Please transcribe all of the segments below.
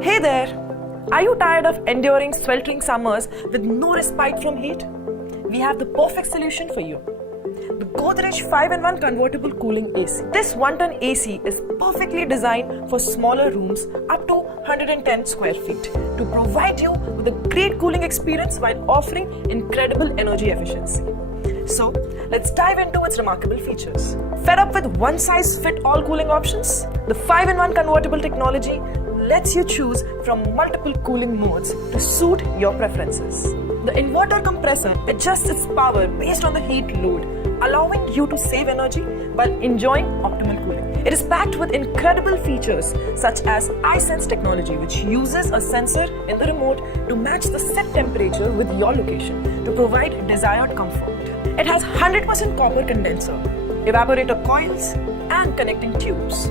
Hey there! Are you tired of enduring sweltering summers with no respite from heat? We have the perfect solution for you. The Godrej 5-in-1 Convertible Cooling AC. This 1-ton AC is perfectly designed for smaller rooms up to 110 square feet to provide you with a great cooling experience while offering incredible energy efficiency. So, let's dive into its remarkable features. Fed up with one-size-fit-all cooling options? The 5-in-1 convertible technology lets you choose from multiple cooling modes to suit your preferences. The inverter compressor adjusts its power based on the heat load, allowing you to save energy while enjoying optimal cooling. It is packed with incredible features such as iSense technology, which uses a sensor in the remote to match the set temperature with your location to provide desired comfort. It has 100% copper condenser, evaporator coils, and connecting tubes.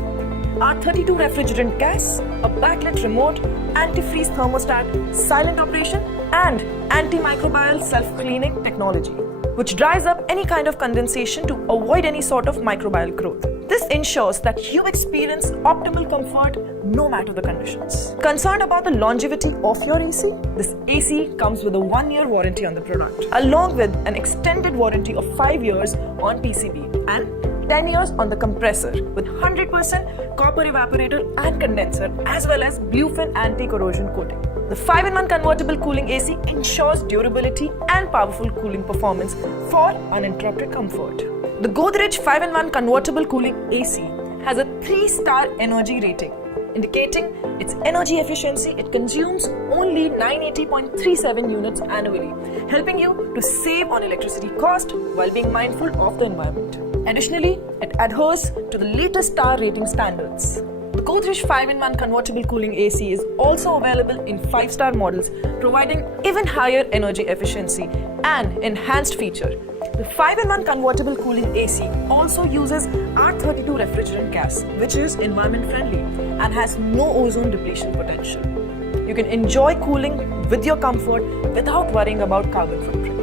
R32 refrigerant gas, a backlit remote, anti-freeze thermostat, silent operation, and antimicrobial self-cleaning technology, which dries up any kind of condensation to avoid any sort of microbial growth. This ensures that you experience optimal comfort no matter the conditions. Concerned about the longevity of your AC? This AC comes with a 1-year warranty on the product, along with an extended warranty of 5 years on PCB and 10 years on the compressor with 100% copper evaporator and condenser, as well as Bluefin anti-corrosion coating. The 5-in-1 convertible cooling AC ensures durability and powerful cooling performance for uninterrupted comfort. The Godrej 5-in-1 convertible cooling AC has a 3-star energy rating, indicating its energy efficiency. It consumes only 980.37 units annually, helping you to save on electricity cost while being mindful of the environment. Additionally, it adheres to the latest star rating standards. The Godrej 5-in-1 convertible cooling AC is also available in 5-star models, providing even higher energy efficiency and enhanced feature. The 5-in-1 convertible cooling AC also uses R32 refrigerant gas, which is environment friendly and has no ozone depletion potential. You can enjoy cooling with your comfort without worrying about carbon footprint.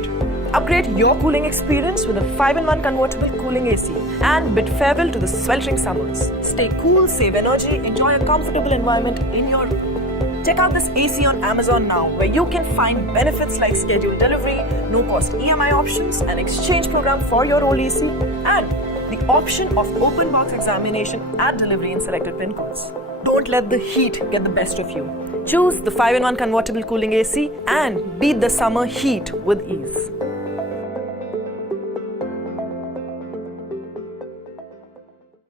Upgrade your cooling experience with a 5-in-1 convertible cooling AC and bid farewell to the sweltering summers. Stay cool, save energy, enjoy a comfortable environment in your room. Check out this AC on Amazon now, where you can find benefits like scheduled delivery, no-cost EMI options, an exchange program for your old AC, and the option of open box examination at delivery in selected pin codes. Don't let the heat get the best of you. Choose the 5-in-1 convertible cooling AC and beat the summer heat with ease.